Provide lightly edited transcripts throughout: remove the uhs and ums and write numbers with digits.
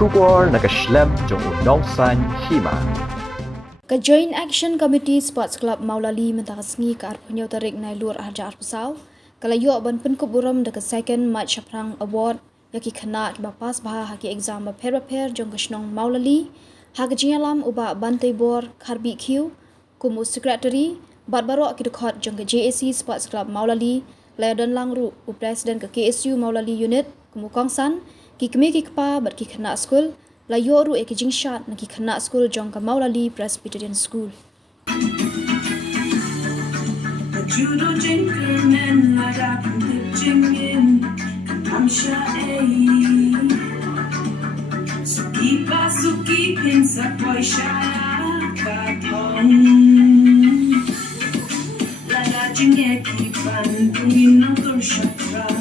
Shubor nakaslem jong unongsan hima. Ka Joint Action Committee Sports Club Maulali mentakasngi ka arpunyo tarik nai lur ajar pesau kalayo ban penkuburam dekat second match aprang award yaki khana ki bapas bah haki exam ba pher jong kasnong Maulali hak jialam uba bantai bor kharbi khiu kumu secretary barbaro ki dekhot jong ka JAC Sports Club Maulali ladan langru u president ka KSU Maulali unit kumu kongsan ki kemi ki kpa bat ki khana school la yoru ek jingshat na ki khana school jong ka Maulali Presbyterian School. The judo jinker men like I can pitching in I'm shy Suki pinsa boy shaya katong Lala jingeki pan tungin notor shatran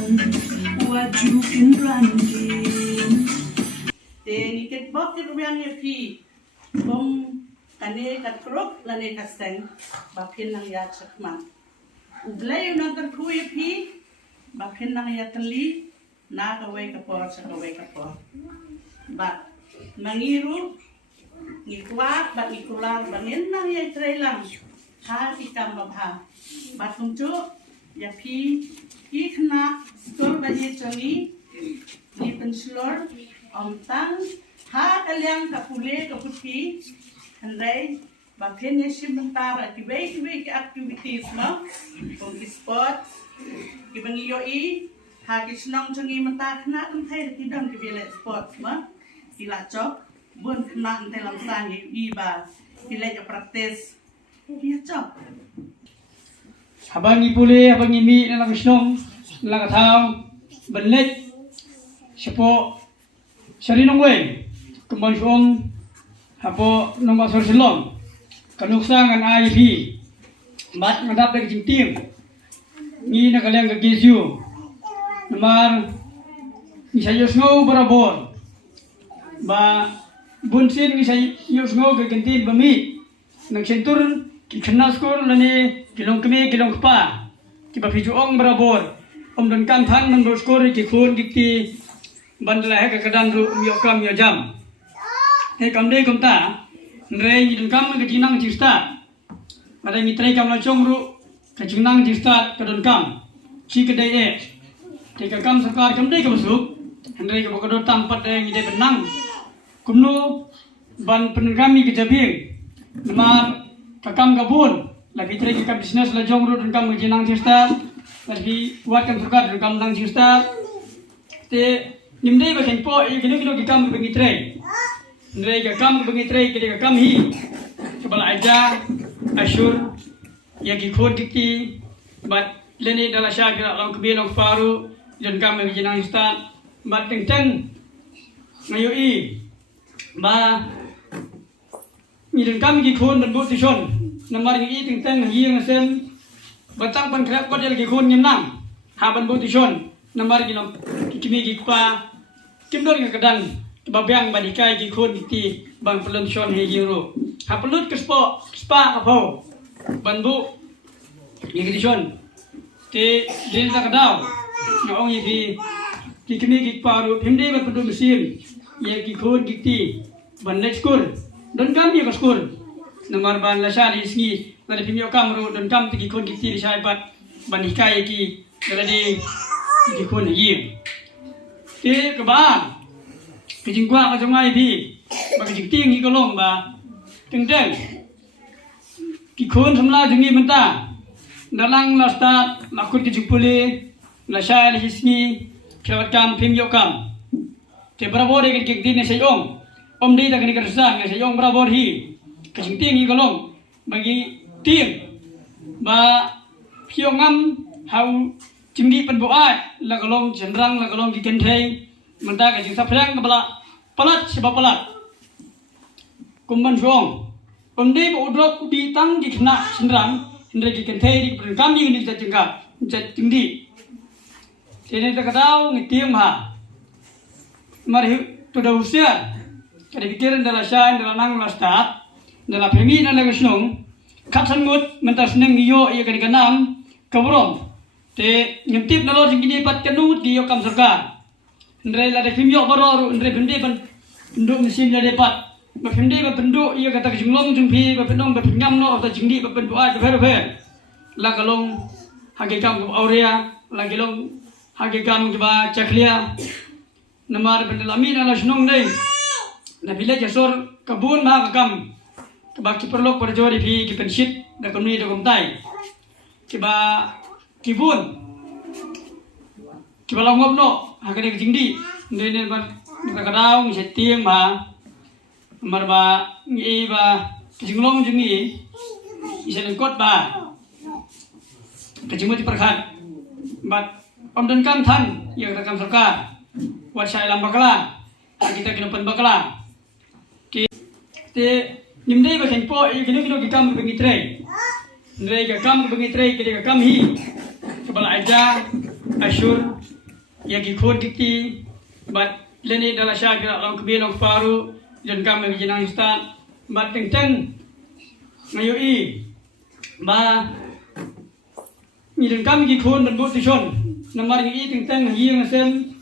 What you can run in Ni ket bok ke ruang ye pi bom kane kat krok lane kaseng bapin nang ya chakma ublay nang kat khu ye pi bapin nang ya tali na ka we ka por sa ka we ka por ba mangiru ni kwa ba ni kulang bangin nang ye trailang ha ti kam ba bha ba tung chu ya pi ikna skol ba ye chani ni penslor tang ha kaliang kapule kaputi andai baphen ye sebentar activate activities no on the spot ibang yo I ha kisnong changi mata khna tum thai ti dam ki bele sport ma ila chok bon khna ante lam sang I ba ile ya practice ya chok abang ipule abang imi na kisnong la thao benlet sepo Sarinong way, kumbansong hapo nung masor silong, kanuksangan IEP, bat ngadap dari jintim, ni nakaliang kagisyu, namar ni sayos ngo barabor, ba bunsin ni sayos ngo kagintin bami, nagsentur kikhanas ko lani kilong kami kilong kpa, kibapijuong barabor, don kan than nang skor kikun kikti bandla hai ka kadan ru yo kam yo jam he kam de kom ta re ni kam ka jinang jista pada mitrai kam la chong ru ka jinang jista ka don kam chi ka dai e te ka kam sarkar kam de ka masuk andre ka bokodo tampat de ni de benang kumno ban penengami ka jabing namar ka kam ka bun la mitrai ka business la jong ru don kam ka jinang jista lagi buat kam sarkar don kam nang jista te nimdai ba kenpo kino kikam bengitrei ndrei ka kam bengitrei kide ka kam hi kebal aja asyur ya ki khod dikti bat leni dala sha kira lang kebilong faru dan kam ngi jinang stan bat teng ngayo I ba ni dan kam ki khon dan bot tison namar ngi teng hi ngasen batang pan krap kot ki khon nyemnang ha ban bot tison namar ginom kimi gi pa kimdor ka kadan babyang badikai gi khon ti bang pelon shon he giro ha pelut ke spa ka pho banbu gi gi shon te din ta kadaw no ong yi ki kimi gi paru himde ba pedu mesin ye gi khon gi ti ban let skul don kam ye ka skul namar ban la sha di sngi na de pimyo kam ro don kam ti gi khon gi ti di sai pat badikai ki galadi gi khon yi te kaban kijingwa ka jongai bi ba kijing ni kolong ba teng ki khon samla jungi menta dalang la start makut ki jupule la sha li hisni khawat kam phim yo kam te bravo de ki din ne sayong om de ta ni kersan ne sayong bravo hi kijing ni kolong bagi tim ba phiongam hau chimdi pen boat la kolong jendrang la kolong ki kenthei menta ka jing saprang ka bala palat sebab palat kumban jong pemde bo udrok di tang di khna jendrang hindre ki kenthei di pen kam ni ni jengka jat tingdi tene ta kadau ngi tiang ha mari to da usia kada pikiran dala sha dala nang la start dala premi na la gnong khatsan ngut menta seneng yo ye kan kanam kabrom te nyemtip na lo jing ni pat kanut di yo kam sarkar ndre la de phim yo baro ndre phim de ban penduduk mesin jadi dapat bapimde bapenduk ia kata kejunglong jumpi bapendong bapingam no atau jingdi bapendua befer la kalong hagikam aurea la kalong hagikam coba caklia namar pendalami na lasnong dei na bila jasor kabun ma kakam kebaki perlok perjori pi kipenshit da komni da komtai kiba kibun kiba langop no hakane jingdi ndene bar kadau ngi setieng ma marba ngi ba jinglong jungi isen kot ba kejimut perkhat bat om dan kam than yang rekam sarkar wat sai lam bakala kita kinopan bakala ki te nimdei ba kenpo i kino gikam bengitre ndrei gakam bengitre ke gakam hi kebala aja asyur ya gikhod dikti bat leni dala sya gira lam kebilong paru dan kami jenang istan bat teng ngayoi ba ni dan kami gikhon dan but tison namar ngi teng hieng sen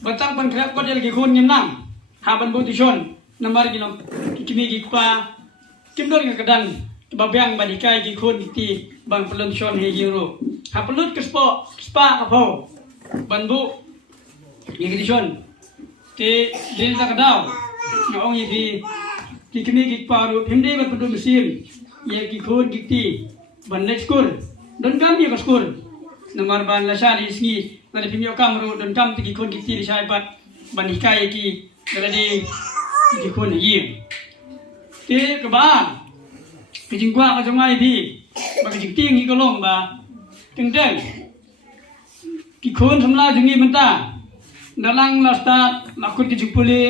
batang pan krap ko del gikhon nyemnang ha ban but tison namar gilam kimi gikpa kimdor ngakadan babyang balikai gikhon dikti bang pelon son he hero ha pelut kespo spa apo ban bu ngi tison te din ta kadau ngong yi ki kimi ki paru himde ba pedu mesin ye ki khod dikti ban le skul don kam ye skul namar ban la sali isngi na de pimyo kamru don kam ki khod dikti di sai bat ban hikai ki daladi ki khod yi te ka ba ki jingwa ka jongai bi ba ki jingti ngi ko long ba teng ki khod samla jungi menta dalang la start makut ki jupule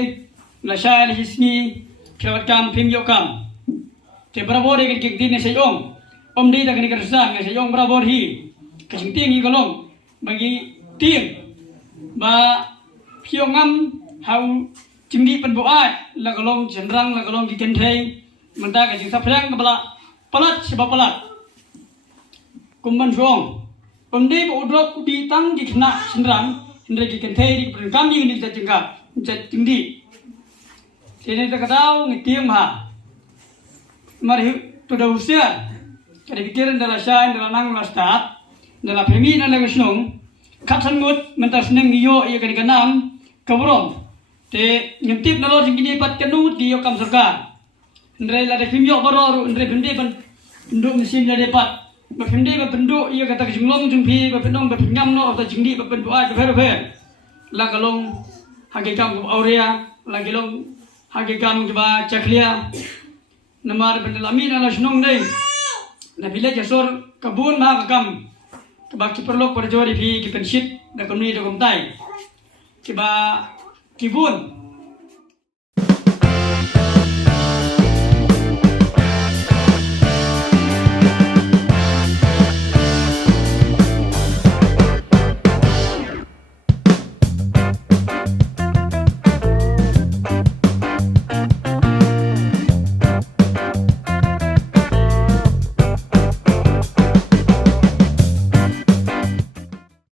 la syal hisni kawat kam pim yokam te bravo de ki din se yong om di da ni kersan se yong bravo hi kajing ting ni kolong bagi ting ba pyongam hau jingdi penbuat la kolong jenrang la kolong ki kenthei menta ka jing saprang bala palat sebab palat kumban jong om di bo drop di tang di kena jenrang ndre ki kenthei di perkam ni ni jengka jingdi sini terkadau ngitiam ha mari tu dah usia kada pikiran dalam syain dalam nang lastat dalam pemi na langsung katan ngut mentas neng iyo iya kan kanam kaburong te nyemtip nalo jingini pat kanut di kam surga ndre la de pimyo bororu ndre bende ban nduk mesin la de pat ba pemde ba penduk iya kata kejunglong jumpi ba pendong ba pingam no atau jingdi ba pendua befer la kalong hagikam aurea la gelong hagikam coba caklia namar pendalami na lasnong dei na bila jasor kabun ma kakam kebaki perlok perjori pi kipenshit da komni da komtai kiba kibun